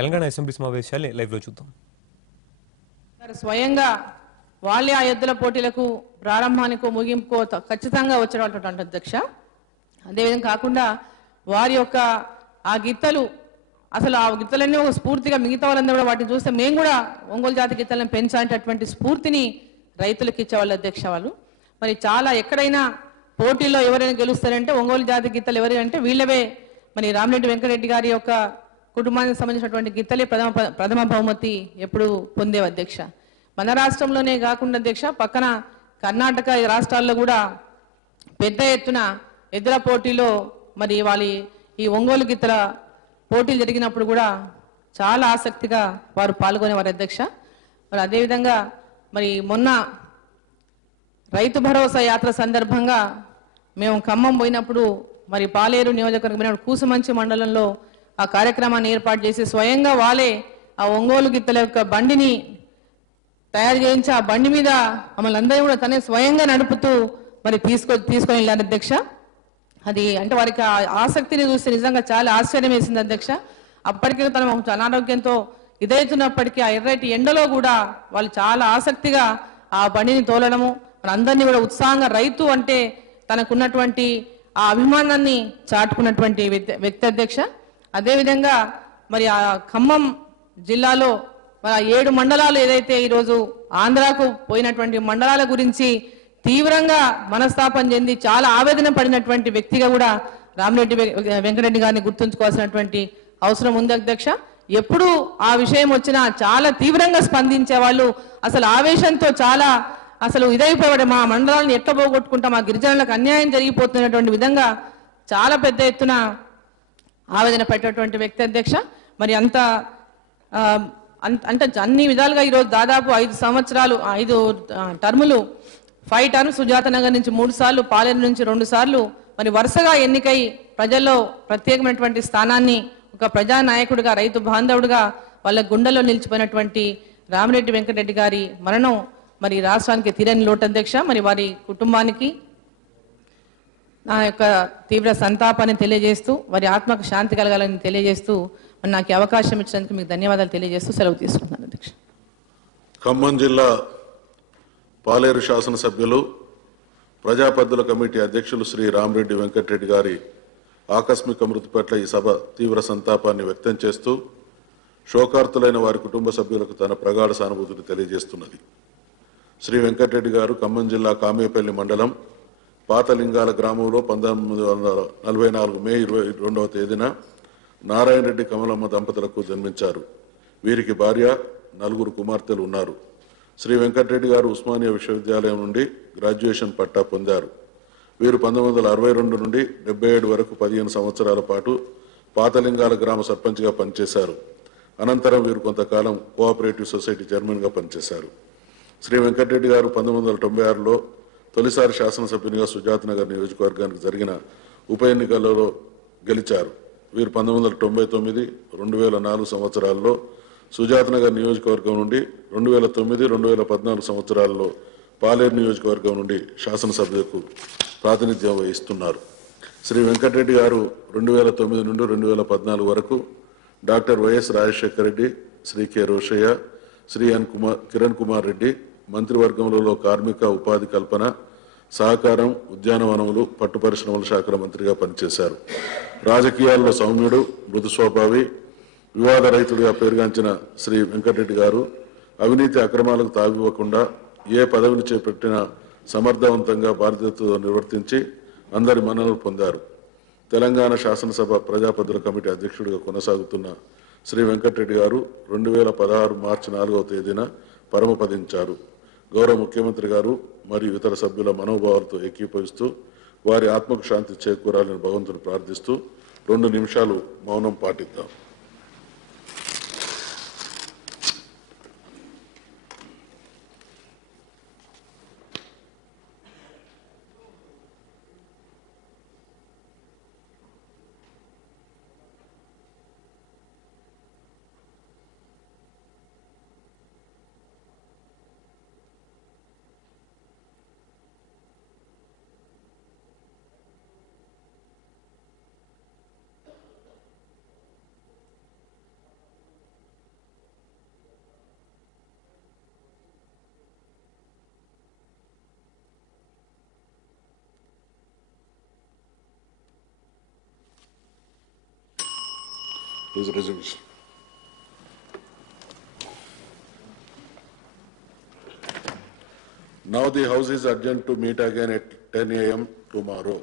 Telangana assembly సమావేశాలు లైవ్లో చూద్దాం. స్వయంగా వాళ్ళే ఆ ఎద్దుల పోటీలకు ప్రారంభానికో ముగింపుకో ఖచ్చితంగా వచ్చేటటువంటి అధ్యక్ష. అదేవిధంగా కాకుండా వారి యొక్క ఆ గిత్తలు అసలు ఆ గిత్తలన్నీ ఒక స్ఫూర్తిగా మిగతా వాళ్ళందరూ కూడా వాటిని చూస్తే మేము కూడా ఒంగోలు జాతి గిత్తలను పెంచాలనేటటువంటి స్ఫూర్తిని రైతులకు ఇచ్చేవాళ్ళు అధ్యక్ష. వాళ్ళు మరి చాలా ఎక్కడైనా పోటీల్లో ఎవరైనా గెలుస్తారంటే ఒంగోలు జాతి గిత్తలు ఎవరంటే వీళ్ళవే. మరి రామిరెడ్డి వెంకటరెడ్డి గారి యొక్క కుటుంబానికి సంబంధించినటువంటి గిత్తలే ప్రథమ బహుమతి ఎప్పుడు పొందేవి అధ్యక్ష. మన రాష్ట్రంలోనే కాకుండా అధ్యక్ష పక్కన కర్ణాటక రాష్ట్రాల్లో కూడా పెద్ద ఎత్తున ఎద్దుల పోటీలో మరి వాళ్ళ ఈ ఒంగోలు గిత్తల పోటీలు జరిగినప్పుడు కూడా చాలా ఆసక్తిగా వారు పాల్గొనేవారు అధ్యక్ష. మరి అదేవిధంగా మరి మొన్న రైతు భరోసా యాత్ర సందర్భంగా మేము ఖమ్మం పోయినప్పుడు మరి పాలేరు నియోజకవర్గం కూసుమంచి మండలంలో ఆ కార్యక్రమాన్ని ఏర్పాటు చేసి స్వయంగా వాళ్ళే ఆ ఒంగోలు గిత్తల యొక్క బండిని తయారు చేయించి ఆ బండి మీద మమ్మల్ని అందరూ కూడా తనే స్వయంగా నడుపుతూ మరి తీసుకొని వెళ్ళారు అధ్యక్ష. అది అంటే వారికి ఆ ఆసక్తిని చూస్తే నిజంగా చాలా ఆశ్చర్యం వేసింది అధ్యక్ష. అప్పటికే తను అనారోగ్యంతో ఇదవుతున్నప్పటికీ ఆ ఎర్రటి ఎండలో కూడా వాళ్ళు చాలా ఆసక్తిగా ఆ బండిని తోలడము, మరి అందరినీ కూడా ఉత్సాహంగా రైతు అంటే తనకున్నటువంటి ఆ అభిమానాన్ని చాటుకున్నటువంటి వ్యక్తి అధ్యక్ష. అదేవిధంగా మరి ఆ ఖమ్మం జిల్లాలో మరి 7 మండలాలు ఏదైతే ఈరోజు ఆంధ్రాకు పోయినటువంటి మండలాల గురించి తీవ్రంగా మనస్తాపం చెంది చాలా ఆవేదన పడినటువంటి వ్యక్తిగా కూడా రామిరెడ్డి వెంకటరెడ్డి గారిని గుర్తుంచుకోవాల్సినటువంటి అవసరం ఉంది అధ్యక్ష. ఎప్పుడు ఆ విషయం వచ్చినా చాలా తీవ్రంగా స్పందించే వాళ్ళు, అసలు ఆవేశంతో చాలా అసలు ఇదైపోయాడు, మా మండలాలను ఎట్లా పోగొట్టుకుంటాం, మా గిరిజనులకు అన్యాయం జరిగిపోతున్నటువంటి విధంగా చాలా పెద్ద ఎత్తున ఆవేదన పెట్టేటువంటి వ్యక్తి అధ్యక్ష. మరి అంటే అన్ని విధాలుగా ఈరోజు దాదాపు 5 సంవత్సరాలు 5 టర్ములు 5 టర్మ్స్ సుజాత నగర్ నుంచి 3 సార్లు, పాలేరు నుంచి 2 సార్లు మరి వరుసగా ఎన్నికై ప్రజల్లో ప్రత్యేకమైనటువంటి స్థానాన్ని ఒక ప్రజానాయకుడిగా రైతు బాంధవుడిగా వాళ్ళ గుండెల్లో నిలిచిపోయినటువంటి రామిరెడ్డి వెంకటరెడ్డి గారి మరణం మరి రాష్ట్రానికి తీరని లోటు అధ్యక్ష. మరి వారి కుటుంబానికి నా యొక్క తీవ్ర సంతాపాన్ని తెలియజేస్తూ వారి ఆత్మకు శాంతి కలగాలని తెలియజేస్తూ మరి నాకు అవకాశం ఇచ్చినందుకు మీకు ధన్యవాదాలు తెలియజేస్తూ సెలవు తీసుకుంటున్నాను అధ్యక్ష. ఖమ్మం జిల్లా పాలేరు శాసనసభ్యులు ప్రజాపద్దుల కమిటీ అధ్యక్షులు శ్రీ రామిరెడ్డి వెంకటరెడ్డి గారి ఆకస్మిక మృతి పట్ల ఈ సభ తీవ్ర సంతాపాన్ని వ్యక్తం చేస్తూ శోకార్తులైన వారి కుటుంబ సభ్యులకు తన ప్రగాఢ సానుభూతిని తెలియజేస్తున్నది. శ్రీ వెంకటరెడ్డి గారు ఖమ్మం జిల్లా కామేపల్లి మండలం పాతలింగాల గ్రామంలో 1944 మే 22వ తేదీన నారాయణ రెడ్డి కమలమ్మ దంపతులకు జన్మించారు. వీరికి భార్య, 4 కుమార్తెలు ఉన్నారు. శ్రీ వెంకటరెడ్డి గారు ఉస్మానియా విశ్వవిద్యాలయం నుండి గ్రాడ్యుయేషన్ పట్టా పొందారు. వీరు 1962 నుండి 77 వరకు 15 సంవత్సరాల పాటు పాతలింగాల గ్రామ సర్పంచ్గా పనిచేశారు. అనంతరం వీరు కొంతకాలం కోఆపరేటివ్ సొసైటీ చైర్మన్గా పనిచేశారు. శ్రీ వెంకటరెడ్డి గారు 1996లో తొలిసారి శాసనసభ్యునిగా సుజాత నగర్ నియోజకవర్గానికి జరిగిన ఉప ఎన్నికలలో గెలిచారు. వీరు 1999, 2004 సంవత్సరాల్లో సుజాత నగర్ నియోజకవర్గం నుండి 2009, 2014 సంవత్సరాల్లో పాలేరు నియోజకవర్గం నుండి శాసనసభ్యులకు ప్రాతినిధ్యం వహిస్తున్నారు. శ్రీ వెంకటరెడ్డి గారు 2009 నుండి 2014 వరకు డాక్టర్ వైఎస్ రాజశేఖర రెడ్డి, శ్రీ కె రోషయ్య, శ్రీ కిరణ్ కుమార్ రెడ్డి మంత్రివర్గంలో కార్మిక ఉపాధి కల్పన, సహకారం, ఉద్యానవనములు, పట్టు పరిశ్రమల శాఖల మంత్రిగా పనిచేశారు. రాజకీయాల్లో సౌమ్యుడు, మృదు స్వభావి, వివాద రైతుడిగా పేరుగాంచిన శ్రీ వెంకటరెడ్డి గారు అవినీతి అక్రమాలకు తావివ్వకుండా ఏ పదవిని చేపట్టినా సమర్థవంతంగా బాధ్యతతో నిర్వర్తించి అందరి మన్ననలు పొందారు. తెలంగాణ శాసనసభ ప్రజాపద్దుల కమిటీ అధ్యక్షుడిగా కొనసాగుతున్న శ్రీ వెంకటరెడ్డి గారు 2016 మార్చి 4వ తేదీన పరమపదించారు. గౌరవ ముఖ్యమంత్రి గారు మరియు ఇతర సభ్యుల మనోభావాలతో ఏకీభవిస్తూ వారి ఆత్మకు శాంతి చేకూరాలని భగవంతుని ప్రార్థిస్తూ 2 నిమిషాలు మౌనం పాటిద్దాం. Please resume. Now the House is adjourned to meet again at 10 a.m. tomorrow.